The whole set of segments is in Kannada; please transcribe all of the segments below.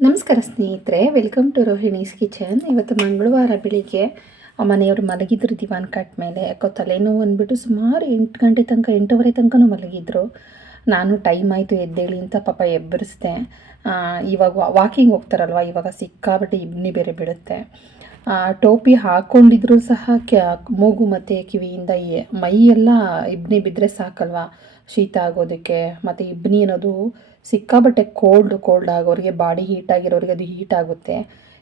ನಮಸ್ಕಾರ ಸ್ನೇಹಿತರೆ ವೆಲ್ಕಮ್ ಟು ರೋಹಿಣೀಸ್ ಕಿಚನ್ ಇವತ್ತು ಮಂಗಳವಾರ ಬೆಳಿಗ್ಗೆ ಮನೆಯವರು ಮಲಗಿದ್ರು, ದಿವಾನ್ ಕಟ್ ಮೇಲೆ. ಯಾಕೋ ತಲೆನೋವು ಅಂದ್ಬಿಟ್ಟು ಸುಮಾರು ಎಂಟು ಗಂಟೆ ತನಕ, ಎಂಟೂವರೆ ತನಕನೂ ಮಲಗಿದ್ರು. ನಾನು ಟೈಮ್ ಆಯಿತು, ಎದ್ದೇಳಿ ಅಂತ ಪಾಪ ಎಬ್ಬರಿಸ್ದೆ. ಇವಾಗ ವಾಕಿಂಗ್ ಹೋಗ್ತಾರಲ್ವ, ಇವಾಗ ಸಿಕ್ಕಾಬಟ್ಟೆ ಇಬ್ನಿ ಬೇರೆ ಬೀಳುತ್ತೆ. ಟೋಪಿ ಹಾಕ್ಕೊಂಡಿದ್ರು ಸಹ ಕ್ಯಾ ಮೂಗು ಮತ್ತು ಕಿವಿಯಿಂದ ಮೈಯೆಲ್ಲ ಇಬ್ಬನಿ ಬಿದ್ದರೆ ಸಾಕಲ್ವಾ? ಶೀತ ಆಗೋದಕ್ಕೆ ಮತ್ತು ಇಬ್ಬನಿ ಅನ್ನೋದು ಸಿಕ್ಕಾಬಟ್ಟೆ ಕೋಲ್ಡ್ ಕೋಲ್ಡ್ ಆಗೋರಿಗೆ ಬಾಡಿ ಹೀಟ್ ಆಗಿರೋರಿಗೆ ಅದು ಹೀಟ್ ಆಗುತ್ತೆ.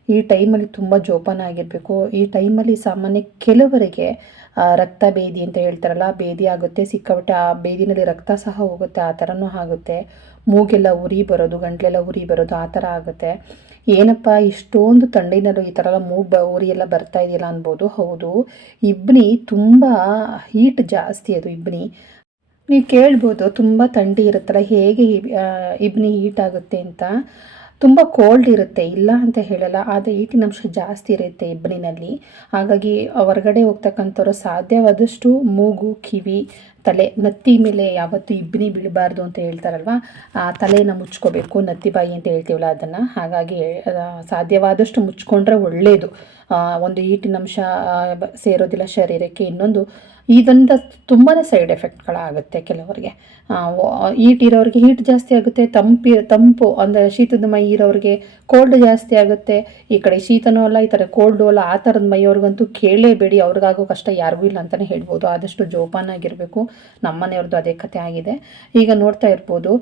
ಈ ಟೈಮಲ್ಲಿ ತುಂಬ ಜೋಪಾನ ಆಗಿರಬೇಕು. ಈ ಟೈಮಲ್ಲಿ ಸಾಮಾನ್ಯ ಕೆಲವರಿಗೆ ರಕ್ತ ಬೇದಿ ಅಂತ ಹೇಳ್ತಾರಲ್ಲ ಬೇದಿ ಆಗುತ್ತೆ. ಸಿಕ್ಕಾಬಟ್ಟೆ ಆ ಬೇದಿನಲ್ಲಿ ರಕ್ತ ಸಹ ಹೋಗುತ್ತೆ, ಆ ಥರನೂ ಆಗುತ್ತೆ. ಮೂಗೆಲ್ಲ ಉರಿ ಬರೋದು, ಗಂಟ್ಲೆಲ್ಲ ಉರಿ ಬರೋದು, ಆ ಥರ ಆಗುತ್ತೆ. ಏನಪ್ಪ, ಇಷ್ಟೊಂದು ತಂಡಿನಲ್ಲೂ ಈ ಥರ ಎಲ್ಲ ಮೂಗು ಬ, ಉರಿ ಎಲ್ಲ ಬರ್ತಾ ಇದೆಯಲ್ಲ ಅನ್ಬೋದು. ಹೌದು. ಇಬ್ಬನಿ ತುಂಬ ಹೀಟ್ ಜಾಸ್ತಿ ಅದು ಇಬ್ನಿ. ನೀವು ಕೇಳ್ಬೋದು, ತುಂಬ ಥಂಡಿ ಇರುತ್ತಲ್ಲ, ಹೇಗೆ ಇಬ್- ಇಬ್ನಿ ಹೀಟ್ ಆಗುತ್ತೆ ಅಂತ. ತುಂಬ ಕೋಲ್ಡ್ ಇರುತ್ತೆ, ಇಲ್ಲ ಅಂತ ಹೇಳಲ್ಲ, ಆದರೆ ಈಟಿನಂಶ ಜಾಸ್ತಿ ಇರುತ್ತೆ ಇಬ್ಬನಿನಲ್ಲಿ ಹಾಗಾಗಿ ಹೊರಗಡೆ ಹೋಗ್ತಕ್ಕಂಥವ್ರು ಸಾಧ್ಯವಾದಷ್ಟು ಮೂಗು, ಕಿವಿ, ತಲೆ, ನತ್ತಿ ಮೇಲೆ ಯಾವತ್ತೂ ಇಬ್ಬನಿ ಬೀಳಬಾರ್ದು ಅಂತ ಹೇಳ್ತಾರಲ್ವ, ಆ ತಲೆನ ಮುಚ್ಕೋಬೇಕು, ನತ್ತಿ ಬಾಯಿ ಅಂತ ಹೇಳ್ತೀವಲ್ಲ ಅದನ್ನು. ಹಾಗಾಗಿ ಸಾಧ್ಯವಾದಷ್ಟು ಮುಚ್ಕೊಂಡ್ರೆ ಒಳ್ಳೆಯದು ಒಂದು ಈಟಿನಂಶ ಸೇರೋದಿಲ್ಲ ಶರೀರಕ್ಕೆ. ಇನ್ನೊಂದು ಇದರಿಂದ ತುಂಬಾ ಸೈಡ್ ಎಫೆಕ್ಟ್ಗಳಾಗುತ್ತೆ ಕೆಲವರಿಗೆ. ಹೀಟ್ ಇರೋರಿಗೆ ಹೀಟ್ ಜಾಸ್ತಿ ಆಗುತ್ತೆ, ತಂಪಿ, ತಂಪು, ಅಂದರೆ ಶೀತದ ಮೈ ಇರೋರಿಗೆ ಕೋಲ್ಡ್ ಜಾಸ್ತಿ ಆಗುತ್ತೆ. ಈ ಕಡೆ ಶೀತನೂ ಅಲ್ಲ, ಈ ಥರ ಕೋಲ್ಡು ಅಲ್ಲ, ಆ ಥರದ ಮೈಯವ್ರಿಗಂತೂ ಕೇಳೇಬೇಡಿ ಅವ್ರಿಗಾಗೋ ಕಷ್ಟ ಯಾರಿಗೂ ಇಲ್ಲ ಅಂತಲೇ ಹೇಳ್ಬೋದು. ಆದಷ್ಟು ಜೋಪಾನ ಆಗಿರಬೇಕು. ನಮ್ಮನೆಯವ್ರದ್ದು ಅದೇ ಕಥೆ ಆಗಿದೆ. ಈಗ ನೋಡ್ತಾ ಇರ್ಬೋದು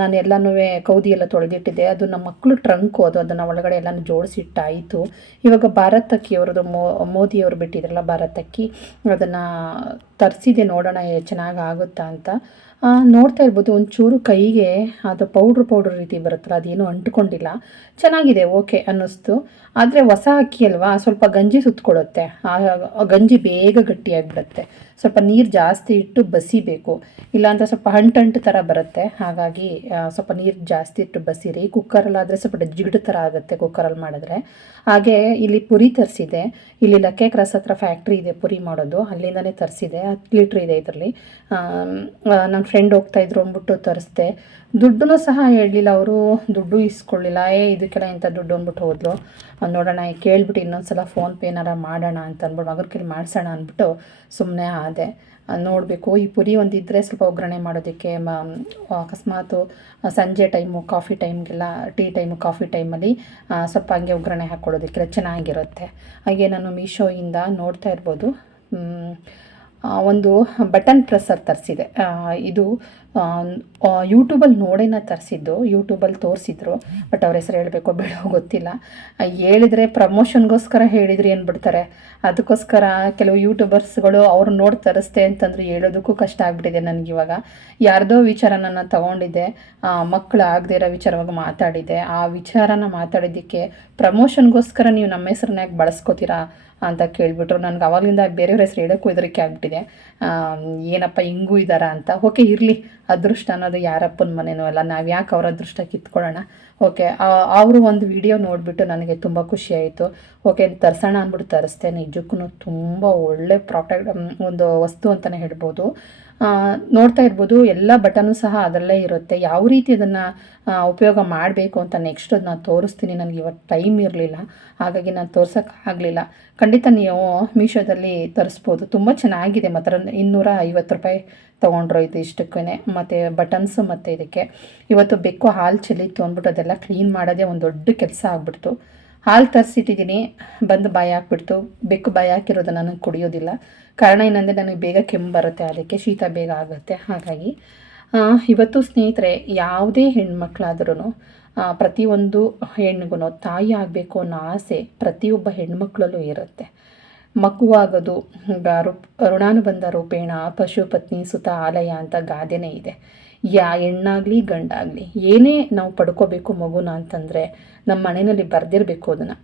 ನಾನು ಎಲ್ಲನೂ ಕೌದಿ ಎಲ್ಲ ತೊಳೆದಿಟ್ಟಿದ್ದೆ. ಅದು ನಮ್ಮ ಮಕ್ಕಳು ಟ್ರಂಕು ಅದು, ಅದನ್ನು ಒಳಗಡೆ ಎಲ್ಲನೂ ಜೋಡಿಸಿಟ್ಟಾಯಿತು ಇವಾಗ ಭಾರತಕ್ಕಿ ಅವ್ರದ್ದು ಮೋ, ಮೋದಿಯವರು ಬಿಟ್ಟಿದ್ರಲ್ಲ ಭಾರತಕ್ಕಿ ಅದನ್ನು ತರಿಸಿದೆ ನೋಡೋಣ ಚೆನ್ನಾಗಿ ಆಗುತ್ತಾ ಅಂತ. ನೋಡ್ತಾ ಇರ್ಬೋದು, ಒಂಚೂರು ಕೈಗೆ ಅದು ಪೌಡ್ರ್ ಪೌಡ್ರ್ ರೀತಿ ಬರುತ್ತಲ್ಲ, ಅದೇನು ಅಂಟ್ಕೊಂಡಿಲ್ಲ. ಚೆನ್ನಾಗಿದೆ ಓಕೆ ಅನ್ನಿಸ್ತು. ಆದರೆ ಹೊಸ ಅಕ್ಕಿ ಅಲ್ವಾ, ಸ್ವಲ್ಪ ಗಂಜಿ ಸುತ್ಕೊಳ್ಳುತ್ತೆ. ಆ ಗಂಜಿ ಬೇಗ ಗಟ್ಟಿಯಾಗಿಬಿಡುತ್ತೆ. ಸ್ವಲ್ಪ ನೀರು ಜಾಸ್ತಿ ಇಟ್ಟು ಬಸಿಬೇಕು. ಇಲ್ಲಾಂದ್ರೆ ಸ್ವಲ್ಪ ಹಂಟಂಟು ಥರ ಬರುತ್ತೆ. ಹಾಗಾಗಿ ಸ್ವಲ್ಪ ನೀರು ಜಾಸ್ತಿ ಇಟ್ಟು ಬಸಿರಿ. ಕುಕ್ಕರಲ್ಲಾದರೆ ಸ್ವಲ್ಪ ಜಿಗಡು ಥರ ಆಗುತ್ತೆ ಕುಕ್ಕರಲ್ಲಿ ಮಾಡಿದ್ರೆ. ಹಾಗೆ ಇಲ್ಲಿ ಪುರಿ ತರಿಸಿದೆ. ಇಲ್ಲಿ ಲಕ್ಕೆ ಕ್ರಾಸ್ ಹತ್ರ ಫ್ಯಾಕ್ಟ್ರಿ ಇದೆ ಪುರಿ ಮಾಡೋದು. ಅಲ್ಲಿಂದನೇ ತರಿಸಿದೆ. ಹತ್ತು ಲೀಟ್ರ್ ಇದೆ ಇದರಲ್ಲಿ. ನನ್ನ ಫ್ರೆಂಡ್ ಹೋಗ್ತಾ ಇದ್ರು ಅಂದ್ಬಿಟ್ಟು ತರಿಸ್ದೆ. ದುಡ್ಡು ಸಹ ಹೇಳಲಿಲ್ಲ ಅವರು. ದುಡ್ಡು ಇಸ್ಕೊಳ್ಳಿಲ್ಲ. ಏ, ಇದಕ್ಕೆಲ್ಲ ಇಂಥ ದುಡ್ಡು ಅಂದ್ಬಿಟ್ಟು ಹೋದ್ಲು. ನೋಡೋಣ ಕೇಳ್ಬಿಟ್ಟು ಇನ್ನೊಂದ್ಸಲ ಏನಾರ ಮಾಡೋಣ ಅಂತ ಅಂದ್ಬಿಟ್ಟು ಮಗನ ಕೈಲಿ ಮಾಡಿಸೋಣ ಅಂದ್ಬಿಟ್ಟು ಸುಮ್ಮನೆ ಆದೆ. ನೋಡಬೇಕು. ಈ ಪುರಿ ಒಂದಿದ್ದರೆ ಸ್ವಲ್ಪ ಒಗ್ಗರಣೆ ಮಾಡೋದಕ್ಕೆ, ಮ ಅಕಸ್ಮಾತು ಸಂಜೆ ಟೈಮು ಕಾಫಿ ಟೈಮ್ಗೆಲ್ಲ ಟೀ ಟೈಮು ಕಾಫಿ ಟೈಮಲ್ಲಿ ಸ್ವಲ್ಪ ಹಂಗೆ ಒಗ್ಗರಣೆ ಹಾಕ್ಕೊಳ್ಳೋದಕ್ಕೆಲ್ಲ ಚೆನ್ನಾಗಿರುತ್ತೆ. ಹಾಗೆ ನಾನು ಮೀಶೋಯಿಂದ ನೋಡ್ತಾ ಇರ್ಬೋದು. ಒಂದು ಬಟನ್ ಪ್ರೆಸ್ಸರ್ ತರಿಸಿದೆ. ಇದು ಯೂಟ್ಯೂಬಲ್ಲಿ ನೋಡೇನ ತರಿಸಿದ್ದು ಯೂಟ್ಯೂಬಲ್ಲಿ ತೋರಿಸಿದ್ರು ಬಟ್ ಅವ್ರ ಹೆಸರು ಹೇಳಬೇಕು ಬೇಡೋ ಗೊತ್ತಿಲ್ಲ. ಹೇಳಿದರೆ ಪ್ರಮೋಷನ್ಗೋಸ್ಕರ ಹೇಳಿದ್ರಿ ಅಂದ್ಬಿಡ್ತಾರೆ ಅದಕ್ಕೋಸ್ಕರ ಕೆಲವು ಯೂಟ್ಯೂಬರ್ಸ್ಗಳು ಅವ್ರು ನೋಡಿ ತರಿಸ್ತೆ ಅಂತಂದ್ರೆ ಹೇಳೋದಕ್ಕೂ ಕಷ್ಟ ಆಗ್ಬಿಟ್ಟಿದೆ ನನಗಿವಾಗ ಯಾರ್ದೋ ವಿಚಾರ ನಾನು ತೊಗೊಂಡಿದ್ದೆ ಮಕ್ಕಳು ಆಗದೇ ಇರೋ ವಿಚಾರವಾಗಿ ಮಾತಾಡಿದ್ದೆ. ಆ ವಿಚಾರನ ಮಾತಾಡಿದ್ದಕ್ಕೆ ಪ್ರಮೋಷನ್ಗೋಸ್ಕರ ನೀವು ನಮ್ಮ ಹೆಸ್ರನ್ನ ಯಾಕೆ ಬಳಸ್ಕೋತೀರಾ ಅಂತ ಕೇಳಿಬಿಟ್ರು. ನನಗೆ ಅವಾಗಿಂದ ಬೇರೆಯವ್ರ ಹೆಸರು ಹೇಳೋಕ್ಕೂ ಹೆದರಿಕೆ ಆಗಿಬಿಟ್ಟಿದೆ. ಏನಪ್ಪ ಹಿಂಗೂ ಇದ್ದಾರಾ ಅಂತ. ಓಕೆ, ಇರಲಿ. ಅದೃಷ್ಟ ಅನ್ನೋದು ಯಾರಪ್ಪನ ಮನೆನೂ ಅಲ್ಲ. ನಾವು ಯಾಕೆ ಅವ್ರ ಅದೃಷ್ಟ ಕಿತ್ಕೊಳ್ಳೋಣ? ಓಕೆ ಅವರು ಒಂದು ವಿಡಿಯೋ ನೋಡಿಬಿಟ್ಟು ನನಗೆ ತುಂಬ ಖುಷಿ ಆಯಿತು. ಓಕೆ, ತರ್ಸೋಣ ಅಂದ್ಬಿಟ್ಟು ತರಿಸ್ತೇನೆ. ನಿಜಕ್ಕೂ ತುಂಬ ಒಳ್ಳೆ ಪ್ರಾಡಕ್ಟ್ ಒಂದು ವಸ್ತು ಅಂತಲೇ ಹೇಳ್ಬೋದು. ನೋಡ್ತಾ ಇರ್ಬೋದು. ಎಲ್ಲ ಬಟನು ಸಹ ಅದರಲ್ಲೇ ಇರುತ್ತೆ. ಯಾವ ರೀತಿ ಅದನ್ನು ಉಪಯೋಗ ಮಾಡಬೇಕು ಅಂತ ನೆಕ್ಸ್ಟ್ ಅದನ್ನ ತೋರಿಸ್ತೀನಿ. ನನಗೆ ಇವತ್ತು ಟೈಮ್ ಇರಲಿಲ್ಲ. ಹಾಗಾಗಿ ನಾನು ತೋರ್ಸೋಕ್ಕಾಗಲಿಲ್ಲ ಖಂಡಿತ ನೀವು ಮೀಶೋದಲ್ಲಿ ತರಿಸ್ಬೋದು. ತುಂಬ ಚೆನ್ನಾಗಿದೆ. ಮಾತ್ರ ಇನ್ನೂರ ಐವತ್ತು ರೂಪಾಯಿ ತೊಗೊಂಡ್ರು ಇದು ಇಷ್ಟಕ್ಕೇ ಮತ್ತು ಬಟನ್ಸು ಮತ್ತು ಇದಕ್ಕೆ. ಇವತ್ತು ಬೆಕ್ಕು ಹಾಲು ಚೆಲ್ಲಿತ್ತು ಅಂದ್ಬಿಟ್ಟು ಅದೆಲ್ಲ ಕ್ಲೀನ್ ಮಾಡೋದೇ ಒಂದು ದೊಡ್ಡ ಕೆಲಸ ಆಗ್ಬಿಡ್ತು. ಹಾಲು ತರಿಸಿಟ್ಟಿದ್ದೀನಿ. ಬಂದು ಬಾಯಿ ಹಾಕ್ಬಿಡ್ತು. ಬೆಕ್ಕು ಬಾಯಿ ಹಾಕಿರೋದು ನನಗೆ ಕುಡಿಯೋದಿಲ್ಲ. ಕಾರಣ ಏನಂದರೆ ನನಗೆ ಬೇಗ ಕೆಮ್ಮು ಬರುತ್ತೆ. ಅದಕ್ಕೆ ಶೀತ ಬೇಗ ಆಗುತ್ತೆ. ಹಾಗಾಗಿ ಇವತ್ತು ಸ್ನೇಹಿತರೆ, ಯಾವುದೇ ಹೆಣ್ಮಕ್ಳಾದ್ರೂ ಪ್ರತಿಯೊಂದು ಹೆಣ್ಣಿಗೂ ತಾಯಿ ಆಗಬೇಕು ಅನ್ನೋ ಆಸೆ ಪ್ರತಿಯೊಬ್ಬ ಹೆಣ್ಮಕ್ಳಲ್ಲೂ ಇರುತ್ತೆ. ಮಗುವಾಗೋದು ಋಣಾನುಬಂಧ ರೂಪೇಣ, ಪಶುಪತ್ನಿ, ಸುತ ಆಲಯ ಅಂತ ಗಾದೆನೇ ಇದೆ. ಯಾ ಹೆಣ್ಣಾಗಲಿ, ಗಂಡಾಗಲಿ, ಏನೇ ನಾವು ಪಡ್ಕೋಬೇಕು ಮಗುನ ಅಂತಂದರೆ ನಮ್ಮ ಮನೆಯಲ್ಲಿ ಬರೆದಿರಬೇಕು ಅದನ್ನು.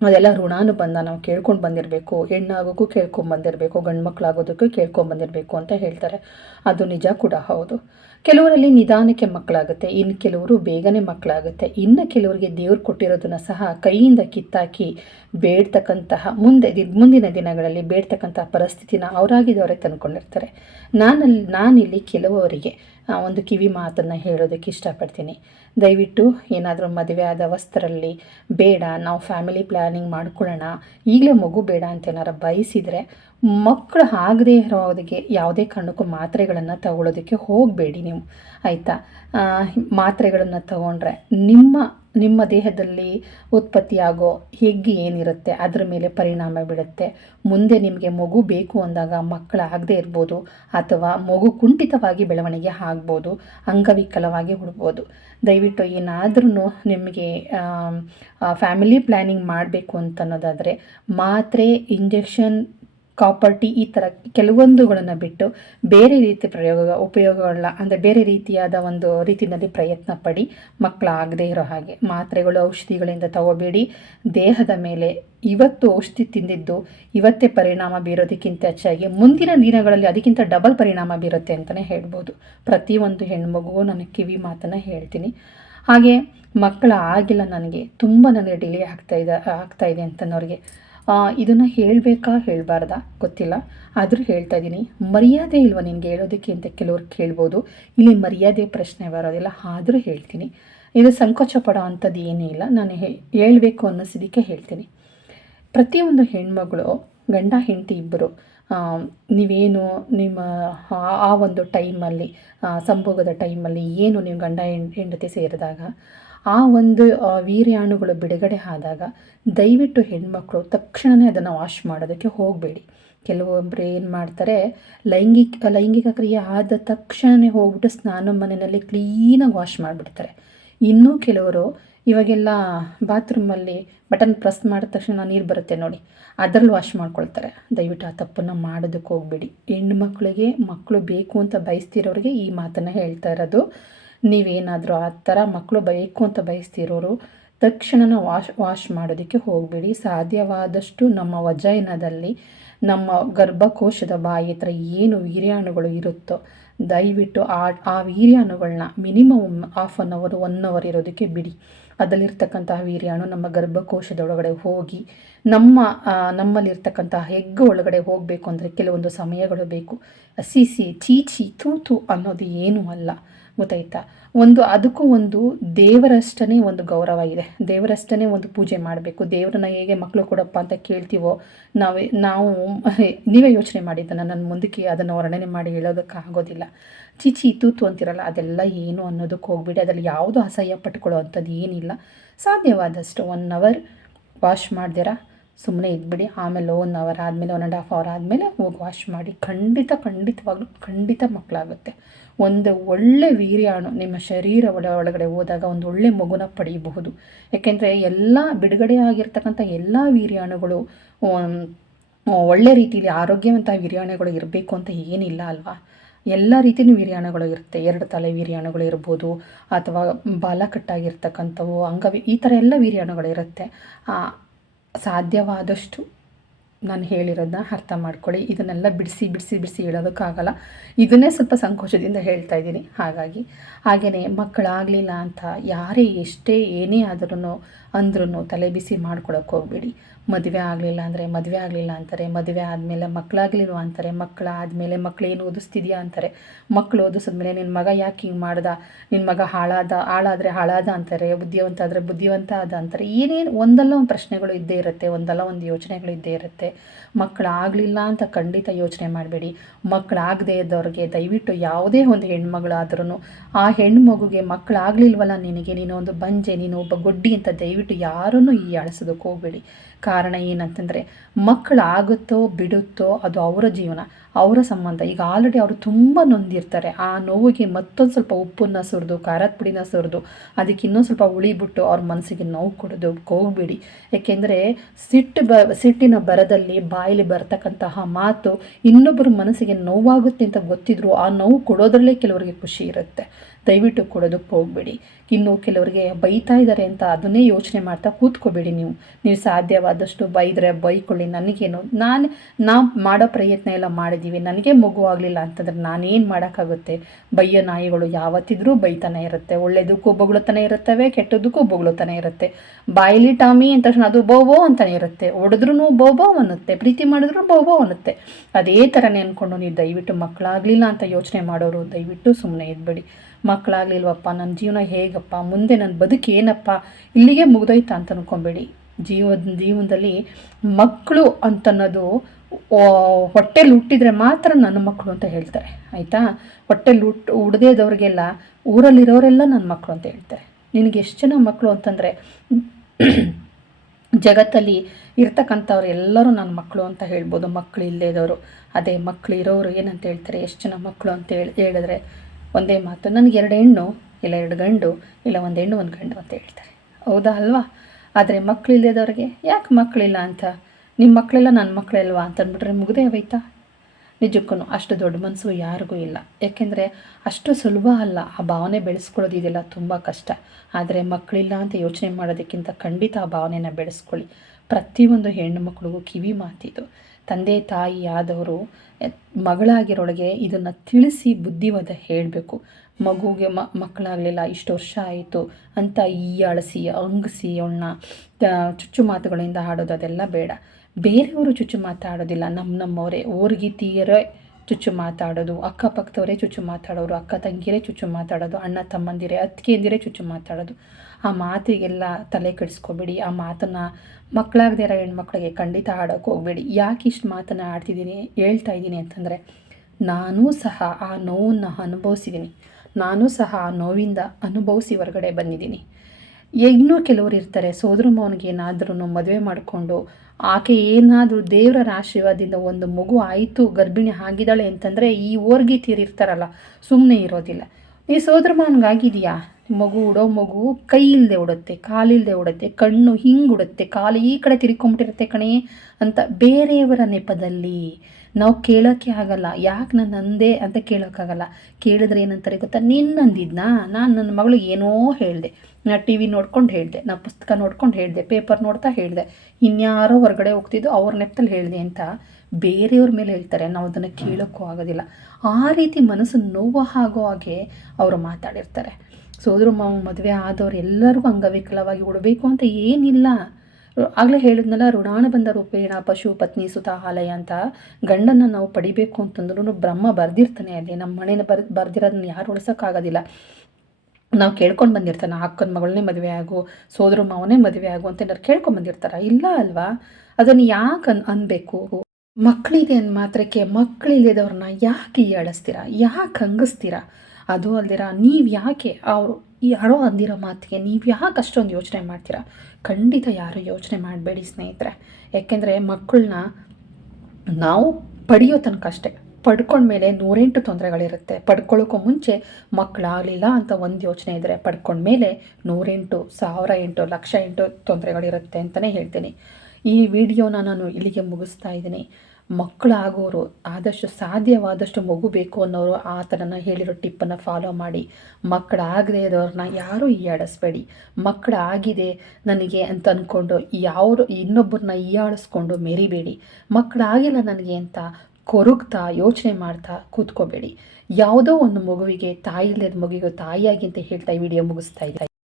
ಅದೆಲ್ಲ ಋಣಾನುಬಂಧ ನಾವು ಕೇಳ್ಕೊಂಡು ಬಂದಿರಬೇಕು, ಹೆಣ್ಣಾಗೋಕ್ಕೂ ಕೇಳ್ಕೊಂಡು ಬಂದಿರಬೇಕು ಗಂಡು ಮಕ್ಕಳಾಗೋದಕ್ಕೂ ಕೇಳ್ಕೊಂಡು ಬಂದಿರಬೇಕು ಅಂತ ಹೇಳ್ತಾರೆ. ಅದು ನಿಜ ಕೂಡ, ಹೌದು. ಕೆಲವರಲ್ಲಿ ನಿಧಾನಕ್ಕೆ ಮಕ್ಕಳಾಗುತ್ತೆ ಇನ್ನು ಕೆಲವರು ಬೇಗನೆ ಮಕ್ಕಳಾಗುತ್ತೆ. ಇನ್ನು ಕೆಲವರಿಗೆ ದೇವ್ರು ಕೊಟ್ಟಿರೋದನ್ನು ಸಹ ಕೈಯಿಂದ ಕಿತ್ತಾಕಿ ಬೇಡ್ತಕ್ಕಂತಹ ಮುಂದೆ ಮುಂದಿನ ದಿನಗಳಲ್ಲಿ ಬೇಡ್ತಕ್ಕಂತಹ ಪರಿಸ್ಥಿತಿನ ಅವರಾಗಿದ್ದವರೇ ತಂದ್ಕೊಂಡಿರ್ತಾರೆ. ನಾನಲ್ಲಿ, ನಾನಿಲ್ಲಿ ಕೆಲವರಿಗೆ ಒಂದು ಕಿವಿ ಮಾತನ್ನು ಹೇಳೋದಕ್ಕೆ ಇಷ್ಟಪಡ್ತೀನಿ. ದಯವಿಟ್ಟು ಏನಾದರೂ ಮದುವೆ ಆದ ವಸ್ತರಲ್ಲಿ ಬೇಡ, ನಾವು ಫ್ಯಾಮಿಲಿ ಪ್ಲ್ಯಾನಿಂಗ್ ಮಾಡ್ಕೊಳ್ಳೋಣ, ಈಗಲೇ ಮಗು ಬೇಡ ಅಂತ ಏನಾರು ಬಯಸಿದರೆ ಮಕ್ಕಳು ಆಗದೇ ಇರೋದಕ್ಕೆ ಯಾವುದೇ ಕಾರಣಕ್ಕೂ ಮಾತ್ರೆಗಳನ್ನು ತಗೊಳ್ಳೋದಕ್ಕೆ ಹೋಗಬೇಡಿ ನೀವು. ಆಯಿತಾ? ಮಾತ್ರೆಗಳನ್ನು ತಗೊಂಡ್ರೆ ನಿಮ್ಮ ನಿಮ್ಮ ದೇಹದಲ್ಲಿ ಉತ್ಪತ್ತಿಯಾಗೋ ಹೆಗ್ಗೆ ಏನಿರುತ್ತೆ, ಅದರ ಮೇಲೆ ಪರಿಣಾಮ ಬೀಳುತ್ತೆ. ಮುಂದೆ ನಿಮಗೆ ಮಗು ಬೇಕು ಅಂದಾಗ ಮಕ್ಕಳಾಗದೇ ಇರ್ಬೋದು, ಅಥವಾ ಮಗು ಕುಂಠಿತವಾಗಿ ಬೆಳವಣಿಗೆ ಆಗ್ಬೋದು, ಅಂಗವಿಕಲವಾಗಿ ಹುಡ್ಬೋದು. ದಯವಿಟ್ಟು ಏನಾದ್ರೂ ನಿಮಗೆ ಫ್ಯಾಮಿಲಿ ಪ್ಲ್ಯಾನಿಂಗ್ ಮಾಡಬೇಕು ಅಂತ ಅನ್ನೋದಾದರೆ, ಮಾತ್ರೆ ಇಂಜೆಕ್ಷನ್ ಕಾಪರ್ಟಿ ಈ ಥರ ಕೆಲವೊಂದುಗಳನ್ನು ಬಿಟ್ಟು ಬೇರೆ ರೀತಿ ಪ್ರಯೋಗ ಉಪಯೋಗಗಳ ಅಂದರೆ ಬೇರೆ ರೀತಿಯಾದ ಒಂದು ರೀತಿಯಲ್ಲಿ ಪ್ರಯತ್ನ ಪಡಿ ಮಕ್ಕಳಾಗದೇ ಇರೋ ಹಾಗೆ. ಮಾತ್ರೆಗಳು, ಔಷಧಿಗಳಿಂದ ತಗೋಬೇಡಿ. ದೇಹದ ಮೇಲೆ ಇವತ್ತು ಔಷಧಿ ತಿಂದಿದ್ದು ಇವತ್ತೇ ಪರಿಣಾಮ ಬೀರೋದಕ್ಕಿಂತ ಹೆಚ್ಚಾಗಿ ಮುಂದಿನ ದಿನಗಳಲ್ಲಿ ಅದಕ್ಕಿಂತ ಡಬಲ್ ಪರಿಣಾಮ ಬೀರುತ್ತೆ ಅಂತಲೇ ಹೇಳ್ಬೋದು. ಪ್ರತಿಯೊಂದು ಹೆಣ್ಮಗುವು ನಾನು ಕಿವಿ ಮಾತನ್ನು ಹೇಳ್ತೀನಿ. ಹಾಗೆ ಮಕ್ಕಳ ಆಗಿಲ್ಲ ನನಗೆ ತುಂಬ ನನಗೆ ಡಿಲೇ ಆಗ್ತಾ ಇದೆ ಆಗ್ತಾ ಇದೆ ಅಂತನವ್ರಿಗೆ. ಇದನ್ನು ಹೇಳಬೇಕಾ ಹೇಳಬಾರ್ದಾ? ಗೊತ್ತಿಲ್ಲ. ಆದರೂ ಹೇಳ್ತಾ ಇದ್ದೀನಿ ಮರ್ಯಾದೆ ಇಲ್ವಾ ನಿನಗೆ ಹೇಳೋದಕ್ಕೆ ಅಂತ ಕೆಲವ್ರು ಕೇಳ್ಬೋದು. ಇಲ್ಲಿ ಮರ್ಯಾದೆ ಪ್ರಶ್ನೆ ಬರೋದಿಲ್ಲ. ಆದರೂ ಹೇಳ್ತೀನಿ. ಇದು ಸಂಕೋಚ ಪಡೋ ಅಂಥದ್ದು ಏನೂ ಇಲ್ಲ. ನಾನು ಹೇಳಬೇಕು ಅನ್ನಿಸಿದ್ದಕ್ಕೆ ಹೇಳ್ತೀನಿ. ಪ್ರತಿಯೊಂದು ಹೆಣ್ಮಗಳು, ಗಂಡ, ಹೆಂಡತಿ ಇಬ್ಬರು ನೀವೇನು ನಿಮ್ಮ, ಆ- ಒಂದು ಟೈಮಲ್ಲಿ ಸಂಭೋಗದ ಟೈಮಲ್ಲಿ ಏನು ನೀವು ಗಂಡ ಹೆಂಡತಿ ಸೇರಿದಾಗ ಆ ಒಂದು ವೀರ್ಯಾಣುಗಳು ಬಿಡುಗಡೆ ಆದಾಗ ದಯವಿಟ್ಟು ಹೆಣ್ಮಕ್ಳು ತಕ್ಷಣವೇ ಅದನ್ನು ವಾಶ್ ಮಾಡೋದಕ್ಕೆ ಹೋಗಬೇಡಿ. ಕೆಲವೊಬ್ಬರು ಏನು ಮಾಡ್ತಾರೆ, ಲೈಂಗಿಕ ಲೈಂಗಿಕ ಕ್ರಿಯೆ ಆದ ತಕ್ಷಣವೇ ಹೋಗ್ಬಿಟ್ಟು ಸ್ನಾನ ಮನೆಯಲ್ಲಿ ಕ್ಲೀನಾಗಿ ವಾಶ್ ಮಾಡಿಬಿಡ್ತಾರೆ. ಇನ್ನೂ ಕೆಲವರು ಇವಾಗೆಲ್ಲ ಬಾತ್ರೂಮಲ್ಲಿ ಬಟನ್ ಪ್ರೆಸ್ ಮಾಡಿದ ತಕ್ಷಣ ನೀರು ಬರುತ್ತೆ ನೋಡಿ, ಅದರಲ್ಲಿ ವಾಶ್ ಮಾಡ್ಕೊಳ್ತಾರೆ. ದಯವಿಟ್ಟು ಆ ತಪ್ಪನ್ನು ಮಾಡೋದಕ್ಕೆ ಹೋಗಬೇಡಿ. ಹೆಣ್ಣು ಮಕ್ಕಳಿಗೆ ಮಕ್ಕಳು ಬೇಕು ಅಂತ ಬಯಸ್ತಿರೋರಿಗೆ ಈ ಮಾತನ್ನು ಹೇಳ್ತಾ ಇರೋದು. ನೀವೇನಾದರೂ ಆ ಥರ ಮಕ್ಕಳು ಬೇಕು ಅಂತ ಬಯಸ್ತಿರೋರು ತಕ್ಷಣ ವಾಶ್ ವಾಶ್ ಮಾಡೋದಕ್ಕೆ ಹೋಗಬೇಡಿ. ಸಾಧ್ಯವಾದಷ್ಟು ನಮ್ಮ ವಜೈನದಲ್ಲಿ, ನಮ್ಮ ಗರ್ಭಕೋಶದ ಬಾಯಿ ಹತ್ರ ಏನು ವೀರ್ಯಾಣುಗಳು ಇರುತ್ತೋ, ದಯವಿಟ್ಟು ಆ ಆ ವೀರ್ಯಾಣುಗಳನ್ನ minimum half an hour one hour ಇರೋದಕ್ಕೆ ಬಿಡಿ. ಅದರಲ್ಲಿರ್ತಕ್ಕಂತಹ ವೀರ್ಯಾಣು ನಮ್ಮ ಗರ್ಭಕೋಶದೊಳಗಡೆ ಹೋಗಿ, ನಮ್ಮ ನಮ್ಮಲ್ಲಿರ್ತಕ್ಕಂತಹ ಹೆಗ್ಗು ಒಳಗಡೆ ಹೋಗಬೇಕು ಅಂದರೆ ಕೆಲವೊಂದು ಸಮಯಗಳು ಬೇಕು. ಸಿಸಿ ಚೀಚಿ ತೂತು ಅನ್ನೋದು ಏನೂ ಅಲ್ಲ. ಗೊತ್ತಾಯ್ತಾ? ಒಂದು ಅದಕ್ಕೂ ಒಂದು ದೇವರಷ್ಟನೇ ಒಂದು ಗೌರವ ಇದೆ ದೇವರಷ್ಟನೇ ಒಂದು ಪೂಜೆ ಮಾಡಬೇಕು. ದೇವರನ್ನ ಹೇಗೆ ಮಕ್ಕಳು ಕೊಡಪ್ಪ ಅಂತ ಕೇಳ್ತೀವೋ, ನಾವೇ, ನಾವು ನೀವೇ ಯೋಚನೆ ಮಾಡಿದ್ದನ್ನು ನನ್ನ ಮುಂದಕ್ಕೆ ಅದನ್ನು ವರ್ಣನೆ ಮಾಡಿ ಹೇಳೋದಕ್ಕೆ ಆಗೋದಿಲ್ಲ. ಚಿಚಿ, ತೂತು ಅಂತಿರಲ್ಲ, ಅದೆಲ್ಲ ಏನು ಅನ್ನೋದಕ್ಕೆ ಹೋಗ್ಬಿಡಿ. ಅದರಲ್ಲಿ ಯಾವುದು ಅಸಹ್ಯ ಪಟ್ಕೊಳ್ಳೋ ಅಂಥದ್ದು ಏನಿಲ್ಲ. ಸಾಧ್ಯವಾದಷ್ಟು ಒನ್ ಅವರ್ ವಾಶ್ ಮಾಡ್ದಿರಾ? ಸುಮ್ಮನೆ ಇದ್ಬಿಡಿ. ಆಮೇಲೆ ಒನ್ ಅವರ್ ಆದಮೇಲೆ ಒನ್ ಆ್ಯಂಡ್ ಹಾಫ್ ಅವರ್ ಆದಮೇಲೆ ಹೋಗಿ ವಾಶ್ ಮಾಡಿ. ಖಂಡಿತ, ಖಂಡಿತವಾಗ್ಲೂ ಖಂಡಿತ ಮಕ್ಕಳಾಗುತ್ತೆ. ಒಂದು ಒಳ್ಳೆ ವೀರ್ಯಾಣು ನಿಮ್ಮ ಶರೀರ ಒಳ, ಒಳಗಡೆ ಹೋದಾಗ ಒಂದು ಒಳ್ಳೆ ಮಗುನ ಪಡೆಯಬಹುದು ಯಾಕೆಂದರೆ ಎಲ್ಲ ಬಿಡುಗಡೆ ಆಗಿರ್ತಕ್ಕಂಥ ಎಲ್ಲ ವೀರ್ಯಾಣುಗಳು ಒಳ್ಳೆ ರೀತಿಯಲ್ಲಿ ಆರೋಗ್ಯವಂತ ವೀರ್ಯಾಣುಗಳು ಇರಬೇಕು ಅಂತ ಏನಿಲ್ಲ ಅಲ್ವಾ? ಎಲ್ಲ ರೀತಿಯೂ ವೀರ್ಯಾಣುಗಳು ಇರುತ್ತೆ. ಎರಡು ತಲೆ ವೀರ್ಯಾಣುಗಳು ಇರ್ಬೋದು, ಅಥವಾ ಬಾಲ ಕಟ್ಟಾಗಿರ್ತಕ್ಕಂಥವು, ಅಂಗವಿ, ಈ ಥರ ಎಲ್ಲ ವೀರ್ಯಾಣುಗಳು ಇರುತ್ತೆ. ಸಾಧ್ಯವಾದಷ್ಟು ನಾನು ಹೇಳಿರೋದನ್ನ ಅರ್ಥ ಮಾಡ್ಕೊಳ್ಳಿ. ಇದನ್ನೆಲ್ಲ ಬಿಡಿಸಿ ಬಿಡಿಸಿ ಬಿಡಿಸಿ ಹೇಳೋದಕ್ಕಾಗಲ್ಲ. ಇದನ್ನೇ ಸ್ವಲ್ಪ ಸಂಕೋಚದಿಂದ ಹೇಳ್ತಾ ಇದ್ದೀನಿ. ಹಾಗಾಗಿ ಹಾಗೆಯೇ ಮಕ್ಕಳಾಗಲಿಲ್ಲ ಅಂತ ಯಾರೇ ಎಷ್ಟೇ ಏನೇ ಆದ್ರೂ ಅಂದ್ರೂ ತಲೆ ಬಿಸಿ ಮಾಡ್ಕೊಳಕ್ಕೆ ಹೋಗಬೇಡಿ. ಮದುವೆ ಆಗಲಿಲ್ಲ ಅಂದರೆ ಮದುವೆ ಆಗಲಿಲ್ಲ ಅಂತಾರೆ, ಮದುವೆ ಆದಮೇಲೆ ಮಕ್ಕಳಾಗಲಿಲ್ಲ ಅಂತಾರೆ ಮಕ್ಕಳಾದಮೇಲೆ ಮಕ್ಳು ಏನು ಓದಿಸ್ತಿದ್ಯಾ ಅಂತಾರೆ. ಮಕ್ಕಳು ಓದಿಸಿದ್ಮೇಲೆ ನಿನ್ನ ಮಗ ಯಾಕೆ ಹಿಂಗೆ ಮಾಡ್ದ ನಿನ್ನ ಮಗ ಹಾಳಾದ, ಹಾಳಾದರೆ ಹಾಳಾದ ಅಂತಾರೆ ಬುದ್ಧಿವಂತ ಆದರೆ ಬುದ್ಧಿವಂತ ಆದ ಅಂತಾರೆ. ಏನೇನು ಒಂದಲ್ಲ ಒಂದು ಪ್ರಶ್ನೆಗಳು ಇದ್ದೇ ಇರುತ್ತೆ, ಒಂದಲ್ಲ ಒಂದು ಯೋಚನೆಗಳು ಇದ್ದೇ ಇರುತ್ತೆ. ಮಕ್ಕಳಾಗಲಿಲ್ಲ ಅಂತ ಖಂಡಿತ ಯೋಚನೆ ಮಾಡಬೇಡಿ. ಮಕ್ಕಳಾಗದೇ ಇದ್ದವ್ರಿಗೆ ದಯವಿಟ್ಟು ಯಾವುದೇ ಒಂದು ಹೆಣ್ಮಗಳಾದ್ರೂ ಆ ಹೆಣ್ಮಗುಗೆ ಮಕ್ಕಳಾಗಲಿಲ್ವಲ್ಲ ನಿನಗೆ, ನೀನು ಒಂದು ಬಂಜೆ, ನೀನು ಒಬ್ಬ ಗೊಡ್ಡಿ ಅಂತ ದಯವಿಟ್ಟು ಯಾರನ್ನೂ ಈ ಅಳಿಸೋದಕ್ಕೆ ಹೋಗಬೇಡಿ. ಕಾರಣ ಏನಂತಂದರೆ, ಮಕ್ಕಳಾಗುತ್ತೋ ಬಿಡುತ್ತೋ ಅದು ಅವರ ಜೀವನ, ಅವರ ಸಂಬಂಧ. ಈಗ ಆಲ್ರೆಡಿ ಅವರು ತುಂಬ ನೊಂದಿರ್ತಾರೆ. ಆ ನೋವಿಗೆ ಮತ್ತೊಂದು ಸ್ವಲ್ಪ ಉಪ್ಪನ್ನು ಸುರಿದು, ಖಾರದ ಪುಡಿನ ಸುರಿದು, ಅದಕ್ಕೆ ಇನ್ನೊಂದು ಸ್ವಲ್ಪ ಉಳಿಬಿಟ್ಟು ಅವ್ರ ಮನಸ್ಸಿಗೆ ನೋವು ಕೊಡೋದು ಹೋಗಬೇಡಿ ಏಕೆಂದರೆ ಸಿಟ್ಟು ಬ, ಸಿಟ್ಟಿನ ಬರದಲ್ಲಿ ಬಾಯಲ್ಲಿ ಬರ್ತಕ್ಕಂತಹ ಮಾತು ಇನ್ನೊಬ್ಬರ ಮನಸ್ಸಿಗೆ ನೋವಾಗುತ್ತೆ ಅಂತ ಗೊತ್ತಿದ್ರು ಆ ನೋವು ಕೊಡೋದ್ರಲ್ಲೇ ಕೆಲವರಿಗೆ ಖುಷಿ ಇರುತ್ತೆ. ದಯವಿಟ್ಟು ಕೊಡೋದಕ್ಕೆ ಹೋಗಬೇಡಿ ಇನ್ನು ಕೆಲವರಿಗೆ ಬೈತಾ ಇದ್ದಾರೆ ಅಂತ ಅದನ್ನೇ ಯೋಚನೆ ಮಾಡ್ತಾ ಕೂತ್ಕೋಬೇಡಿ ನೀವು. ನೀವು ಸಾಧ್ಯವಾದಷ್ಟು ಬೈದರೆ ಬೈಕೊಳ್ಳಿ, ನನಗೇನು, ನಾನು ನಾವು ಮಾಡೋ ಪ್ರಯತ್ನ ಎಲ್ಲ ಮಾಡಿದ್ದೀವಿ ನನಗೆ ಮಗು ಆಗಲಿಲ್ಲ ಅಂತಂದ್ರೆ ನಾನೇನು ಮಾಡೋಕ್ಕಾಗುತ್ತೆ? ಬೈಯೋ ನಾಯಿಗಳು ಯಾವತ್ತಿದ್ರೂ ಬೈತಾನೆ ಇರುತ್ತೆ, ಒಳ್ಳೇದಕ್ಕೂ ಬೊಗಳುತ್ತಾನೆ ಇರುತ್ತವೆ ಕೆಟ್ಟದಕ್ಕೂ ಬೊಗಳುತ್ತಾನೆ ಇರುತ್ತೆ. ಬಾಯಿಲಿ ಟಾಮಿ ಅಂತ ತಕ್ಷಣ ಅದು ಬೋಬೋ ಅಂತಾನೆ ಇರುತ್ತೆ ಹೊಡೆದ್ರೂ ಬೋಬೋ ಅನ್ನುತ್ತೆ, ಪ್ರೀತಿ ಮಾಡಿದ್ರು ಬೋಬೋ ಅನ್ನುತ್ತೆ. ಅದೇ ಥರನೇ ಅಂದ್ಕೊಂಡು ನೀವು ದಯವಿಟ್ಟು ಮಕ್ಕಳಾಗಲಿಲ್ಲ ಅಂತ ಯೋಚನೆ ಮಾಡೋರು, ದಯವಿಟ್ಟು ಸುಮ್ಮನೆ ಇದ್ಬೇಡಿ. ಮಕ್ಕಳಾಗ್ಲಿಲ್ವಪ್ಪ ನನ್ನ ಜೀವನ ಹೇಗಪ್ಪ, ಮುಂದೆ ನನ್ನ ಬದುಕು ಏನಪ್ಪ ಇಲ್ಲಿಗೆ ಮುಗ್ದೋಯ್ತಾ ಅಂತ ಅನ್ಕೊಬೇಡಿ. ಜೀವದ ಜೀವನದಲ್ಲಿ ಮಕ್ಕಳು ಅಂತನ್ನೋದು ಹೊಟ್ಟೆಲಿ ಹುಟ್ಟಿದ್ರೆ ಮಾತ್ರ ನನ್ನ ಮಕ್ಕಳು ಅಂತ ಹೇಳ್ತಾರೆ. ಆಯಿತಾ? ಹೊಟ್ಟೆಲಿ ಹುಟ್ಟು ಹುಡ್ದೇದವ್ರಿಗೆಲ್ಲ ಊರಲ್ಲಿರೋರೆಲ್ಲ ನನ್ನ ಮಕ್ಕಳು ಅಂತ ಹೇಳ್ತಾರೆ. ನಿನಗೆ ಎಷ್ಟು ಜನ ಮಕ್ಕಳು ಅಂತಂದರೆ, ಜಗತ್ತಲ್ಲಿ ಇರ್ತಕ್ಕಂಥವ್ರು ಎಲ್ಲರೂ ನನ್ನ ಮಕ್ಕಳು ಅಂತ ಹೇಳ್ಬೋದು. ಮಕ್ಕಳು ಇಲ್ಲದೇದವರು ಅದೇ ಮಕ್ಕಳು ಇರೋರು ಏನಂತ ಹೇಳ್ತಾರೆ? ಎಷ್ಟು ಜನ ಮಕ್ಕಳು ಅಂತ ಹೇಳಿ, ಹೇಳಿದ್ರೆ ಒಂದೇ ಮಾತು, ನನಗೆ ಎರಡು ಹೆಣ್ಣು, ಇಲ್ಲ ಎರಡು ಗಂಡು, ಇಲ್ಲ ಒಂದು ಹೆಣ್ಣು, ಒಂದು ಗಂಡು ಅಂತ ಹೇಳ್ತಾರೆ. ಹೌದಾ ಅಲ್ವಾ? ಆದರೆ ಮಕ್ಕಳಿಲ್ಲದವ್ರಿಗೆ ಯಾಕೆ ಮಕ್ಕಳಿಲ್ಲ ಅಂತ? ನಿಮ್ಮ ಮಕ್ಕಳೆಲ್ಲ ನನ್ನ ಮಕ್ಕಳಲ್ವಾ ಅಂತ ಅಂದ್ಬಿಟ್ರೆ ಮುಗ್ದೇ ಹೋಯ್ತಾ? ನಿಜಕ್ಕೂ ಅಷ್ಟು ದೊಡ್ಡ ಮನಸ್ಸು ಯಾರಿಗೂ ಇಲ್ಲ. ಯಾಕೆಂದರೆ ಅಷ್ಟು ಸುಲಭ ಅಲ್ಲ. ಆ ಭಾವನೆ ಬೆಳೆಸ್ಕೊಳ್ಳೋದು ಇದೆಲ್ಲ ತುಂಬ ಕಷ್ಟ. ಆದರೆ ಮಕ್ಕಳಿಲ್ಲ ಅಂತ ಯೋಚನೆ ಮಾಡೋದಕ್ಕಿಂತ ಖಂಡಿತ ಆ ಭಾವನೆನ ಬೆಳೆಸ್ಕೊಳ್ಳಿ. ಪ್ರತಿಯೊಂದು ಹೆಣ್ಣು ಮಕ್ಕಳಿಗೂ ಕಿವಿ ಮಾತಿದು. ತಂದೆ, ತಾಯಿ ಆದವರು ಮಗಳಾಗಿರೊಳಗೆ ಇದನ್ನು ತಿಳಿಸಿ, ಬುದ್ಧಿವಾದ ಹೇಳಬೇಕು. ಮಗುಗೆ ಮಕ್ಕಳಾಗಲಿಲ್ಲ, ಇಷ್ಟು ವರ್ಷ ಆಯಿತು ಅಂತ ಅಳಿಸಿ ಅಂಗಿಸಿ, ಅವಳನ್ನ ಚುಚ್ಚು ಮಾತುಗಳಿಂದ ಆಡೋದು ಅದೆಲ್ಲ ಬೇಡ. ಬೇರೆಯವರು ಚುಚ್ಚು ಮಾತಾಡೋದಿಲ್ಲ ನಮ್ಮ ನಮ್ಮವರೇ. ತೀಯರೇ ಚುಚ್ಚು ಮಾತಾಡೋದು ಅಕ್ಕಪಕ್ಕದವರೇ ಚುಚ್ಚು ಮಾತಾಡೋರು ಅಕ್ಕ ತಂಗಿರೇ ಚುಚ್ಚು ಮಾತಾಡೋದು ಅಣ್ಣ ತಮ್ಮಂದಿರೇ ಅತ್ತಿಗೆಂದಿರೇ ಚುಚ್ಚು ಮಾತಾಡೋದು ಆ ಮಾತಿಗೆಲ್ಲ ತಲೆ ಕೆಡಿಸ್ಕೋಬೇಡಿ, ಆ ಮಾತನ್ನು ಮಕ್ಕಳಾಗದೇ ಇರೋ ಹೆಣ್ಮಕ್ಳಿಗೆ ಖಂಡಿತ ಆಡೋಕೆ ಹೋಗಬೇಡಿ. ಯಾಕೆ ಇಷ್ಟು ಮಾತನ್ನು ಆಡ್ತಿದ್ದೀನಿ, ಹೇಳ್ತಾ ಇದ್ದೀನಿ ಅಂತಂದರೆ, ನಾನೂ ಸಹ ಆ ನೋವನ್ನು ಅನುಭವಿಸಿದ್ದೀನಿ. ನಾನು ಸಹ ಆ ನೋವಿಂದ ಅನುಭವಿಸಿ ಹೊರಗಡೆ ಬಂದಿದ್ದೀನಿ. ಇನ್ನೂ ಕೆಲವರು ಇರ್ತಾರೆ, ಸೋದರ ಮೌನಿಗೆ ಏನಾದ್ರೂ ಮದುವೆ ಮಾಡಿಕೊಂಡು ಆಕೆ ಏನಾದರೂ ದೇವರ ಆಶೀರ್ವಾದದಿಂದ ಒಂದು ಮಗು ಆಯಿತು, ಗರ್ಭಿಣಿ ಆಗಿದ್ದಾಳೆ ಅಂತಂದರೆ ಈ ಓರ್ಗಿ ತೀರಿರ್ತಾರಲ್ಲ ಸುಮ್ಮನೆ ಇರೋದಿಲ್ಲ. ಈ ಸೋದರ ಮಾವನಿಗಾಗಿದೆಯಾ ಮಗು ಉಡೋ ಮಗು ಕೈ ಇಲ್ಲದೆ ಉಡುತ್ತೆ ಕಾಲಿಲ್ಲದೆ ಉಡುತ್ತೆ, ಕಣ್ಣು ಹಿಂಗೆ ಉಡುತ್ತೆ ಕಾಲು ಈ ಕಡೆ ತಿರ್ಕೊಂಬಿಟ್ಟಿರುತ್ತೆ ಕಣೆ ಅಂತ ಬೇರೆಯವರ ನೆಪದಲ್ಲಿ ನಾವು ಕೇಳೋಕ್ಕೆ ಆಗಲ್ಲ. ಯಾಕೆ ನಾನು ಅಂದೆ ಅಂತ ಕೇಳೋಕ್ಕಾಗಲ್ಲ ಕೇಳಿದ್ರೆ ಏನಂತಾರೆ ಗೊತ್ತಾ? ನಿನ್ನ ಅಂದಿದ್ನಾ? ನಾನು ನನ್ನ ಮಗಳು ಏನೋ ಹೇಳಿದೆ. ನಾ ಟಿ ವಿ ನೋಡ್ಕೊಂಡು ಹೇಳಿದೆ, ನಾ ಪುಸ್ತಕ ನೋಡ್ಕೊಂಡು ಹೇಳಿದೆ, ಪೇಪರ್ ನೋಡ್ತಾ ಹೇಳಿದೆ. ಇನ್ಯಾರೋ ಹೊರಗಡೆ ಹೋಗ್ತಿದ್ದು ಅವ್ರ ನೆಪದಲ್ಲಿ ಹೇಳಿದೆ ಅಂತ ಬೇರೆಯವ್ರ ಮೇಲೆ ಹೇಳ್ತಾರೆ. ನಾವು ಅದನ್ನು ಕೇಳೋಕ್ಕೂ ಆಗೋದಿಲ್ಲ. ಆ ರೀತಿ ಮನಸ್ಸು ನೋವು ಆಗೋ ಹಾಗೆ ಅವರು ಮಾತಾಡಿರ್ತಾರೆ. ಸೋದರ ಮಾವ, ಮದುವೆ ಆದವ್ರು ಎಲ್ಲರಿಗೂ ಅಂಗವಿಕಲವಾಗಿ ಉಡಬೇಕು ಅಂತ ಏನಿಲ್ಲ. ಆಗಲೇ ಹೇಳಿದ್ನಲ್ಲ ಋಣಾಣ ಬಂದ ರೂಪೇಣ ಪಶು, ಪತ್ನಿ, ಸುತ, ಆಲಯ ಅಂತ. ಗಂಡನ್ನು ನಾವು ಪಡಿಬೇಕು ಅಂತಂದ್ರೂ ಬ್ರಹ್ಮ ಬರ್ದಿರ್ತಾನೆ ಅಲ್ಲಿ. ನಮ್ಮ ಮನೇನ ಬರ್ ಬರ್ದಿರೋದನ್ನ ಯಾರು ಉಳಿಸೋಕ್ಕಾಗೋದಿಲ್ಲ. ನಾವು ಕೇಳ್ಕೊಂಡು ಬಂದಿರ್ತಾನೆ, ಅಕ್ಕನ ಮಗಳನ್ನೇ ಮದುವೆ ಆಗು, ಸೋದರ ಮಾವನೇ ಮದುವೆ ಆಗು ಅಂತ ಏನಾರು ಕೇಳ್ಕೊಂಡು ಬಂದಿರ್ತಾರ. ಇಲ್ಲ ಅಲ್ವಾ? ಅದನ್ನು ಯಾಕೆ ಅನ್, ಅನ್ಬೇಕು? ಮಕ್ಕಳಿದೆ ಅಂದ ಮಾತ್ರಕ್ಕೆ ಮಕ್ಕಳಿಲ್ಲದವ್ರನ್ನ ಯಾಕೆ ಅಳಿಸ್ತೀರಾ ಯಾಕೆ ಹಂಗಿಸ್ತೀರಾ? ಅದು ಅಲ್ದಿರ, ನೀವು ಯಾಕೆ ಅವರು ಯಾರೋ ಅಂದಿರೋ ಮಾತಿಗೆ ನೀವು ಯಾಕೆ ಅಷ್ಟೊಂದು ಯೋಚನೆ ಮಾಡ್ತೀರಾ? ಖಂಡಿತ ಯಾರು ಯೋಚನೆ ಮಾಡಬೇಡಿ ಸ್ನೇಹಿತರೆ. ಯಾಕೆಂದರೆ ಮಕ್ಕಳನ್ನ ನಾವು ಪಡೆಯೋ ತನಕ ಅಷ್ಟೇ. ಪಡ್ಕೊಂಡ್ಮೇಲೆ ನೂರೆಂಟು ತೊಂದರೆಗಳಿರುತ್ತೆ. ಪಡ್ಕೊಳ್ಳೋಕ್ಕೂ ಮುಂಚೆ ಮಕ್ಕಳಾಗಲಿಲ್ಲ ಅಂತ ಒಂದು ಯೋಚನೆ ಇದ್ದರೆ ಪಡ್ಕೊಂಡ್ಮೇಲೆ ನೂರೆಂಟು, ಸಾವಿರ ಎಂಟು, ಲಕ್ಷ ಎಂಟು ತೊಂದರೆಗಳಿರುತ್ತೆ ಅಂತಲೇ ಹೇಳ್ತೀನಿ. ಈ ವಿಡಿಯೋನ ನಾನು ಇಲ್ಲಿಗೆ ಮುಗಿಸ್ತಾ ಇದ್ದೀನಿ. ಮಕ್ಕಳಾಗೋರು, ಆದಷ್ಟು ಸಾಧ್ಯವಾದಷ್ಟು ಮಗು ಬೇಕು ಅನ್ನೋರು ಆ ಥರನ ಹೇಳಿರೋ ಟಿಪ್ಪನ್ನು ಫಾಲೋ ಮಾಡಿ. ಮಕ್ಕಳಾಗದೇ ಇರೋರನ್ನ ಯಾರೂ ಈಯಾಡಿಸ್ಬೇಡಿ ಮಕ್ಕಳಾಗಿದೆ ನನಗೆ ಅಂತ ಅಂದ್ಕೊಂಡು ಯಾರು ಇನ್ನೊಬ್ಬರನ್ನ ಈಯಾಡಿಸ್ಕೊಂಡು ಮೆರಿಬೇಡಿ. ಮಕ್ಕಳಾಗಿಲ್ಲ ನನಗೆ ಅಂತ ಕೊರಗ್ತಾ ಯೋಚನೆ ಮಾಡ್ತಾ ಕೂತ್ಕೋಬೇಡಿ. ಯಾವುದೋ ಒಂದು ಮಗುವಿಗೆ ತಾಯಿ ಇಲ್ಲದ ಮಗುವಿಗೆ ತಾಯಿಯಾಗಿ ಅಂತ ಹೇಳ್ತಾ ಈ ವಿಡಿಯೋ ಮುಗಿಸ್ತಾ ಇದ್ದೆ